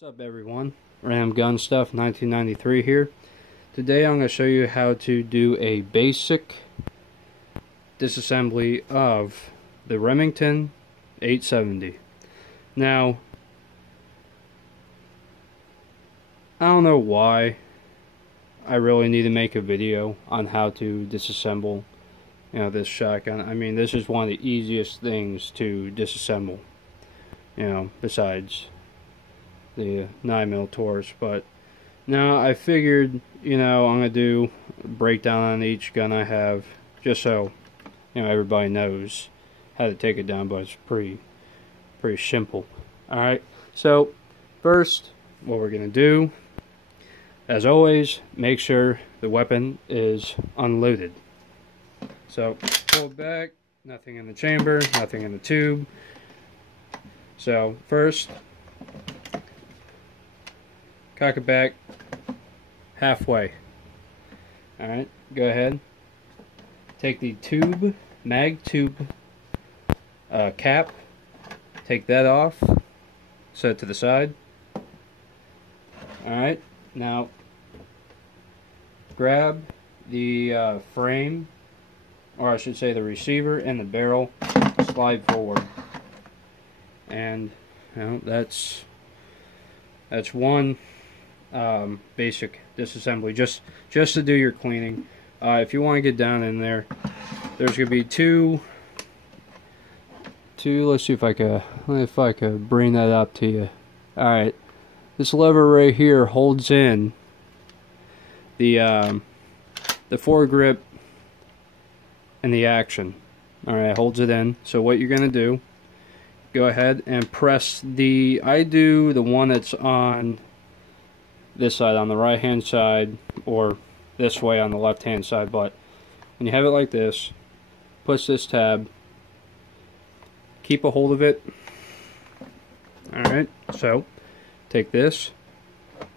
What's up everyone, Ram Gun Stuff 1993 here. Today I'm going to show you how to do a basic disassembly of the Remington 870. Now, I don't know why I really need to make a video on how to disassemble this shotgun. I mean, this is one of the easiest things to disassemble, besides the 9mm Taurus. But now I figured, I'm going to do a breakdown on each gun I have, just so, everybody knows how to take it down, but it's pretty simple. Alright, so first, what we're going to do, as always, make sure the weapon is unloaded. So, pull it back, nothing in the chamber, nothing in the tube. So, first, cock it back halfway. Alright, go ahead. Take the tube, mag tube cap, take that off, set it to the side. Alright, now grab the frame, or I should say the receiver and the barrel, slide forward. And that's one basic disassembly, just to do your cleaning. If you want to get down in there, there's going to be two. Let's see if I could bring that up to you. All right, this lever right here holds in the foregrip and the action. All right, holds it in. So what you're going to do, go ahead and press I do the one that's on this side, on the right hand side, or this way on the left hand side. But when you have it like this, push this tab, keep a hold of it. Alright, so take this,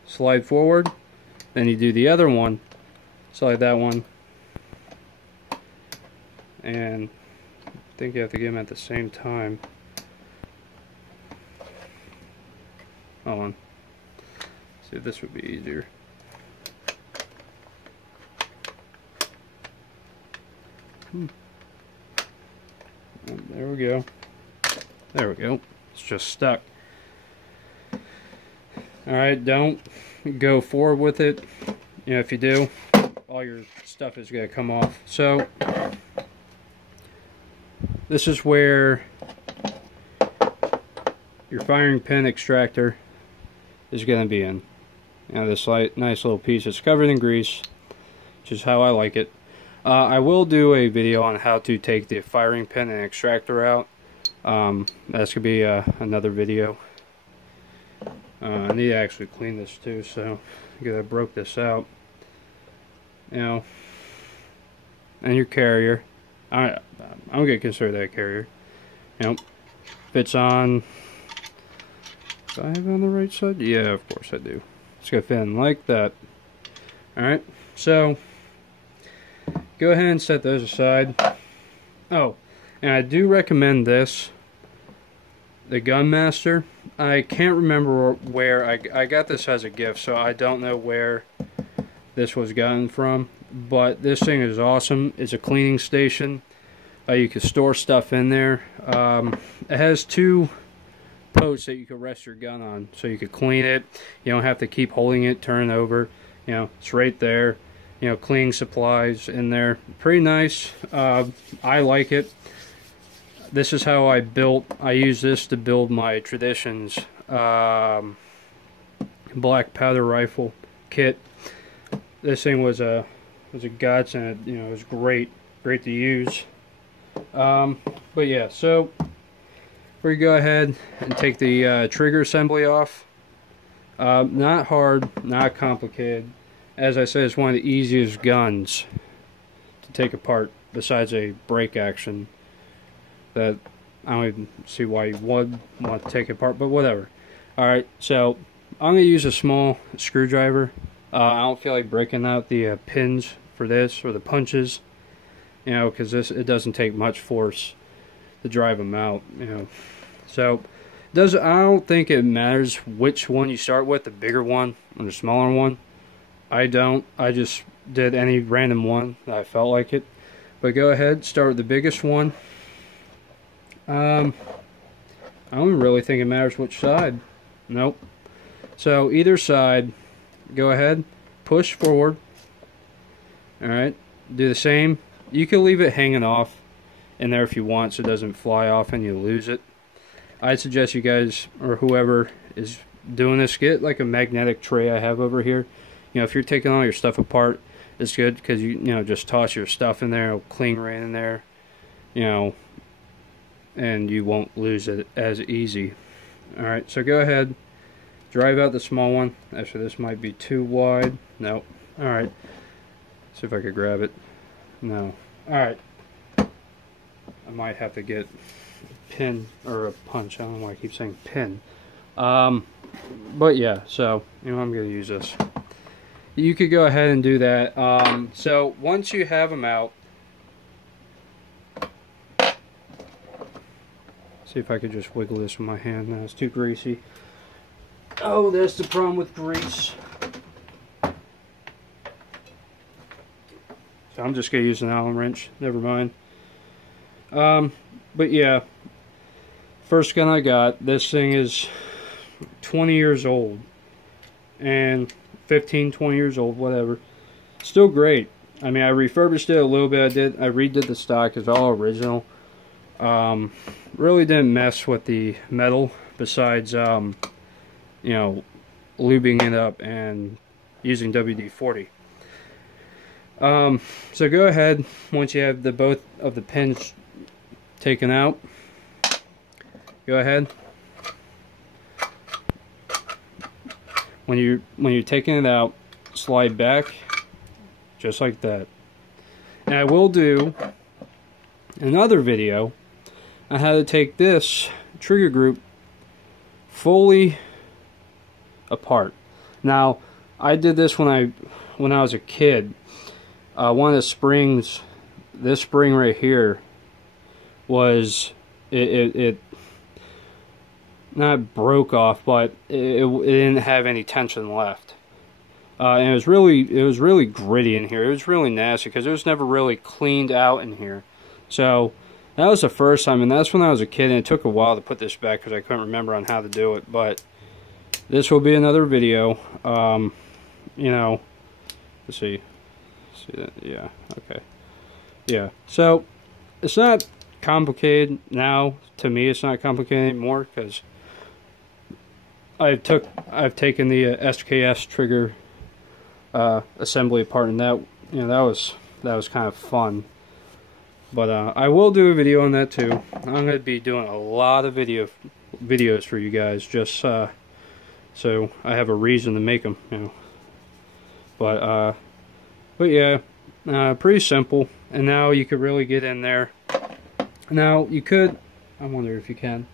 slide forward, then you do the other one, slide that one, and I think you have to get them at the same time. Hold on. See if this would be easier. There we go. There we go. It's just stuck. Alright, don't go forward with it. If you do, all your stuff is going to come off. So, this is where your firing pin extractor is going to be in. This nice little piece. It's covered in grease, which is how I like it. I will do a video on how to take the firing pin and extractor out. That's going to be another video. I need to actually clean this too, so I broke this out. And your carrier. I'm going to consider that a carrier. Fits on. Do I have it on the right side? Yeah, of course I do. It's going to fit in like that. Alright, so go ahead and set those aside. Oh, and I do recommend this, the Gun Master. I can't remember where I got this as a gift, so I don't know where this was gotten from, but this thing is awesome. It's a cleaning station. You can store stuff in there. It has two posts that you can rest your gun on, so you could clean it. You don't have to keep holding it, turn it over. It's right there. Cleaning supplies in there. Pretty nice. I like it. This is how I use this to build my Traditions black powder rifle kit. This thing was a godsend. It was great to use. But yeah, so we go ahead and take the trigger assembly off. Not hard, not complicated. As I said, it's one of the easiest guns to take apart, besides a break action that I don't even see why you would want to take it apart, but whatever. Alright, so I'm going to use a small screwdriver. I don't feel like breaking out the pins for this, or the punches, because it doesn't take much force to drive them out, So I don't think it matters which one you start with, the bigger one or the smaller one. I don't. I just did any random one that I felt like it. But go ahead, start with the biggest one. I don't really think it matters which side. Nope. So either side, go ahead, push forward. Alright, do the same. You can leave it hanging off in there if you want so it doesn't fly off and you lose it. I'd suggest you guys, or whoever is doing this, get like a magnetic tray I have over here. You know, if you're taking all your stuff apart, it's good because you know, just toss your stuff in there, it'll cling right in there, you know, and you won't lose it as easy. Alright, so go ahead, drive out the small one. Actually, this might be too wide. No. Alright, see if I could grab it. No. Alright, I might have to get a pin or a punch. I don't know why I keep saying pin. But yeah, so you know, I'm going to use this. You could go ahead and do that. So once you have them out, see if I could just wiggle this with my hand. Now it's too greasy. Oh, that's the problem with grease. So I'm just going to use an Allen wrench. Never mind. But yeah, first gun I got. This thing is 20 years old. And 15, 20 years old, whatever. Still great. I mean, I refurbished it a little bit. I redid the stock. It's all original. Really didn't mess with the metal besides, you know, lubing it up and using WD-40. So go ahead, once you have both of the pins taken out, go ahead. When you're taking it out, slide back, just like that. And I will do another video on how to take this trigger group fully apart. Now, I did this when I was a kid. One of the springs, this spring right here, was it not broke off, but it didn't have any tension left, and it was really gritty in here. It was really nasty because it was never really cleaned out in here. So that was the first time, and that's when I was a kid, and it took a while to put this back because I couldn't remember on how to do it. But this will be another video. You know, let's see that? Yeah, okay, yeah. So it's not complicated now. To me, it's not complicated anymore because I've taken the SKS trigger assembly apart, and that, you know, that was kind of fun. But I will do a video on that too. I'm going to be doing a lot of videos for you guys, just so I have a reason to make them, you know. But yeah, pretty simple. And now you could really get in there. Now you could, I wonder if you can.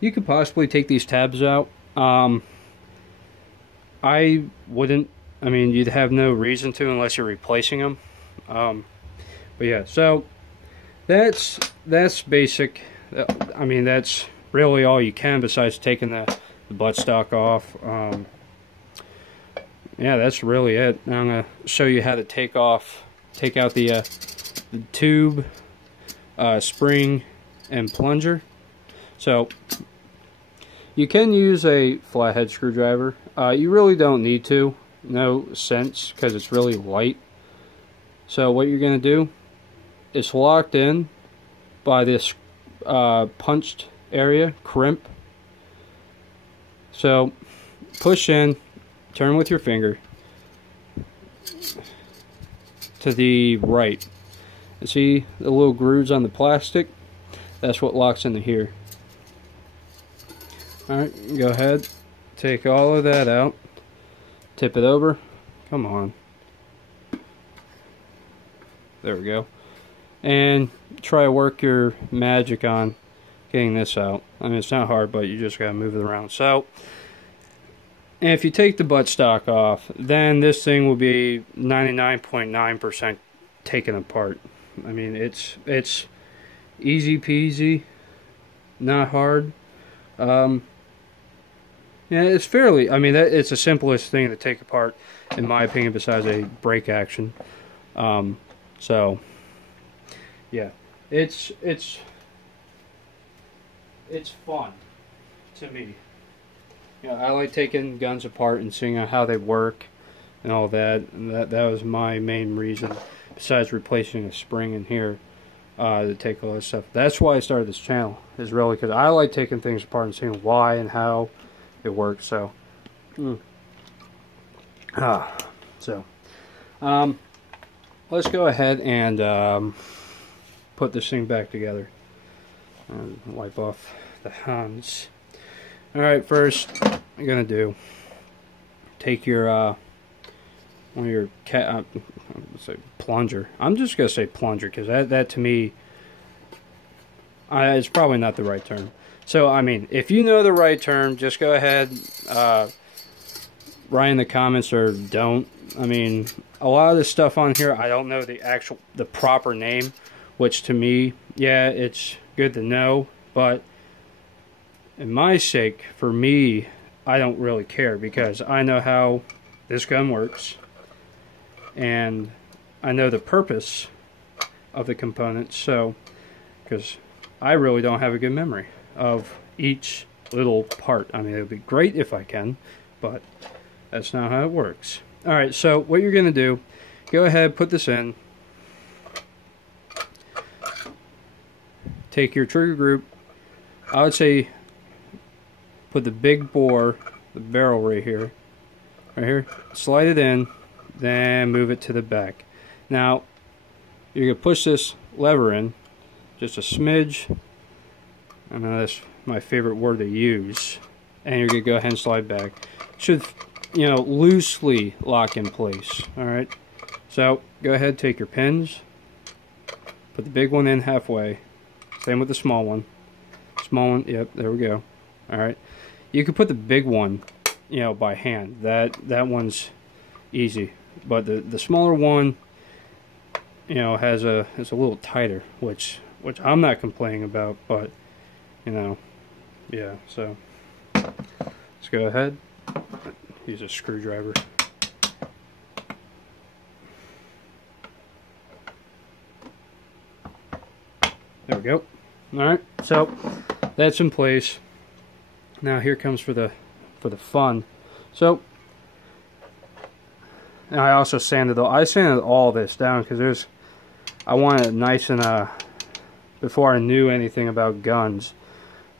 You could possibly take these tabs out. I wouldn't. I mean, you'd have no reason to unless you're replacing them. But yeah, so that's basic. I mean, that's really all you can besides taking the buttstock off. Yeah, that's really it. Now I'm gonna show you how to take out the tube, spring, and plunger. So you can use a flathead screwdriver. You really don't need to. No sense, because it's really light. So what you're going to do, it's locked in by this punched area, crimp. So push in, turn with your finger to the right. You see the little grooves on the plastic? That's what locks into here. Alright, go ahead, take all of that out, tip it over, come on, there we go, and try to work your magic on getting this out. I mean, it's not hard, but you just gotta move it around. So, and if you take the buttstock off, then this thing will be 99.9% taken apart. I mean, it's easy peasy, not hard. Yeah, it's fairly, I mean, it's the simplest thing to take apart, in my opinion, besides a brake action. So, yeah, it's fun to me. You know, I like taking guns apart and seeing how they work and all that. And that was my main reason, besides replacing a spring in here, to take all this stuff. That's why I started this channel, is really because I like taking things apart and seeing why and how it works. So, let's go ahead and put this thing back together and wipe off the hands. Alright, first I'm gonna do, take your one of your I'm gonna say plunger. I'm just gonna say plunger because that to me, it's probably not the right term. So I mean, if you know the right term, just go ahead, write in the comments, or don't. I mean, a lot of this stuff on here, I don't know the proper name, which to me, yeah, it's good to know, but in my sake, for me, I don't really care, because I know how this gun works, and I know the purpose of the components. So, because I really don't have a good memory of each little part. I mean, it would be great if I can, but that's not how it works. Alright, so what you're going to do, go ahead, put this in, take your trigger group, I would say put the big bore, the barrel right here, slide it in, then move it to the back. Now, you're going to push this lever in, just a smidge, I know that's my favorite word to use, and you're going to go ahead and slide back. Should, you know, loosely lock in place. Alright, so go ahead, take your pins, put the big one in halfway, same with the small one, yep, there we go. Alright, you can put the big one, you know, by hand, that one's easy, but the smaller one, you know, is a little tighter, which I'm not complaining about, but you know, yeah, so let's go ahead, use a screwdriver. There we go. Alright, so that's in place. Now here comes for the fun. So, and I also sanded all this down, because I wanted it nice and before I knew anything about guns,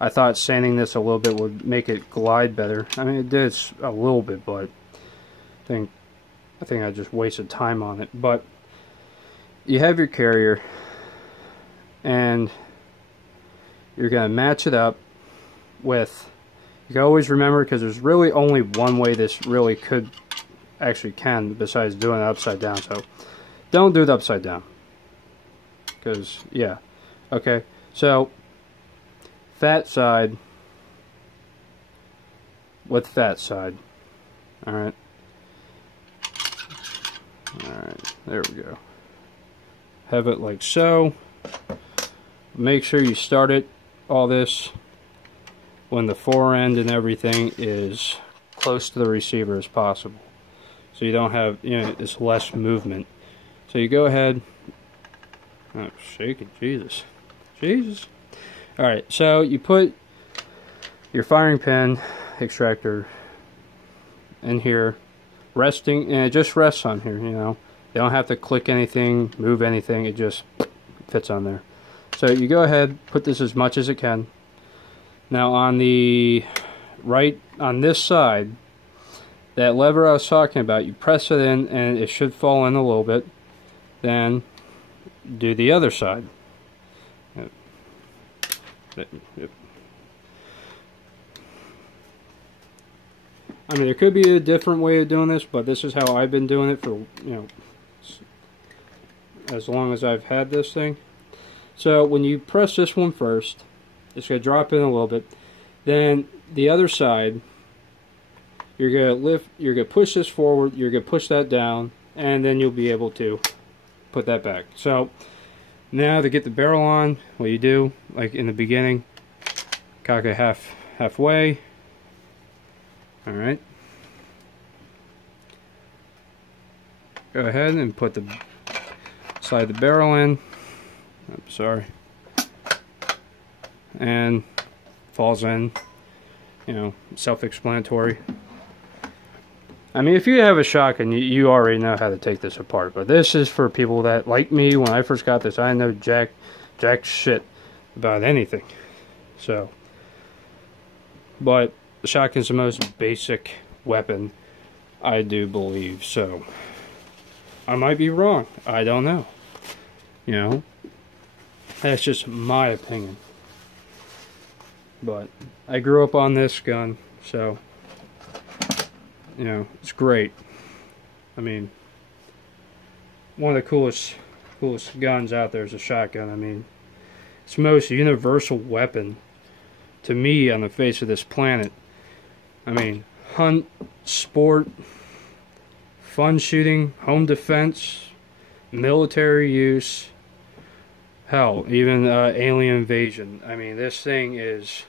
I thought sanding this a little bit would make it glide better. I mean, it did a little bit, but I think I just wasted time on it. But you have your carrier, and you're going to match it up with, you can always remember, because there's really only one way this really can, besides doing it upside down. So don't do it upside down, because yeah, okay, so fat side with fat side. Alright, there we go. Have it like so. Make sure you start it, all this, when the fore end and everything is close to the receiver as possible, so you don't have, you know, it's less movement. So you go ahead, oh, shake it, Jesus. Alright, so you put your firing pin extractor in here, resting, and it just rests on here, you know. You don't have to click anything, move anything, it just fits on there. So you go ahead, put this as much as it can. Now on the right, on this side, that lever I was talking about, you press it in and it should fall in a little bit. Then do the other side. Yep. I mean, there could be a different way of doing this, but this is how I've been doing it for, you know, as long as I've had this thing. So when you press this one first, it's going to drop in a little bit. Then the other side, you're going to push this forward, you're going to push that down, and then you'll be able to put that back. So now to get the barrel on, what you do, like in the beginning, cock it half halfway. Alright. Go ahead and put the slide the barrel in. Oops, sorry. And falls in. You know, self-explanatory. I mean, if you have a shotgun, you already know how to take this apart. But this is for people that, like me, when I first got this, I didn't know jack shit about anything. So, but the shotgun's the most basic weapon, I do believe. So, I might be wrong. I don't know. You know, that's just my opinion. But I grew up on this gun, so you know, it's great. I mean, one of the coolest guns out there is a shotgun. I mean, it's the most universal weapon to me on the face of this planet. I mean, hunt, sport, fun shooting, home defense, military use, hell, even alien invasion. I mean, this thing is,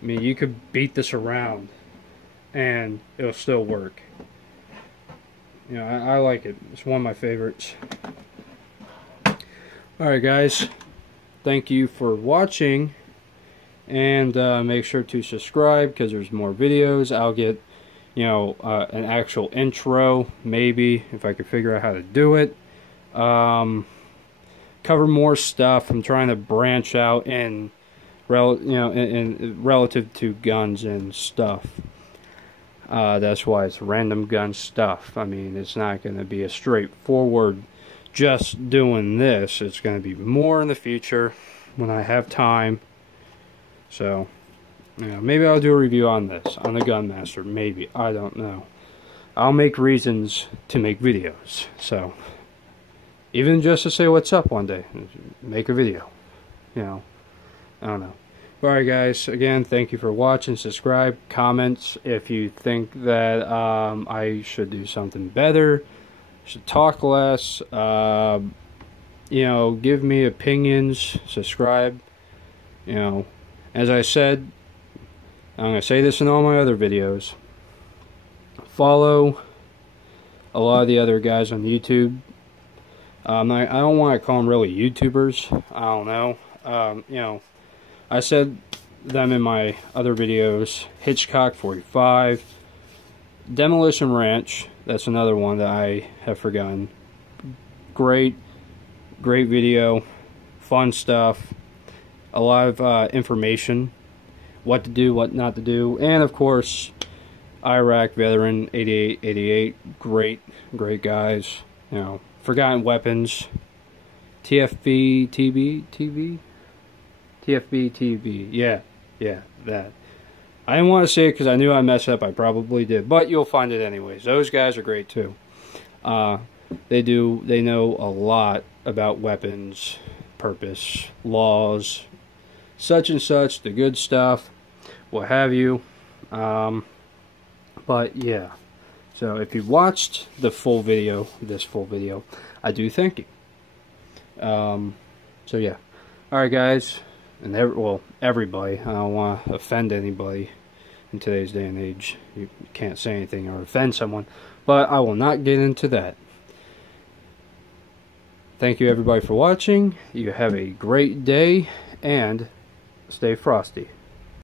I mean, you could beat this around and it'll still work. You know, I like it. It's one of my favorites. Alright guys, thank you for watching, and make sure to subscribe because there's more videos. I'll get, you know, an actual intro, maybe, if I could figure out how to do it. Cover more stuff. I'm trying to branch out in relative to guns and stuff. That's why it's random gun stuff. I mean, it's not going to be a straightforward just doing this. It's going to be more in the future when I have time. So, you know, maybe I'll do a review on this, on the Gunmaster. Maybe. I don't know. I'll make reasons to make videos. So, even just to say what's up one day. Make a video. You know, I don't know. Alright guys, again, thank you for watching. Subscribe, comments if you think that I should do something better, should talk less, you know, give me opinions, subscribe. You know, as I said, I'm going to say this in all my other videos, follow a lot of the other guys on YouTube. I don't want to call them really YouTubers, I don't know, you know, I said them in my other videos. Hitchcock 45, Demolition Ranch, that's another one that I have forgotten. Great video, fun stuff, a lot of information, what to do, what not to do, and of course, Iraq veteran 8888, great guys. You know, Forgotten Weapons, TFB TV. Yeah, that. I didn't want to say it because I knew I messed up. I probably did, but you'll find it anyways. Those guys are great too. They know a lot about weapons, purpose, laws, such and such, the good stuff, what have you. But yeah. So if you watched the full video, I do thank you. So yeah. Alright guys. And everybody, I don't want to offend anybody in today's day and age. You can't say anything or offend someone, but I will not get into that. Thank you everybody for watching. You have a great day and stay frosty.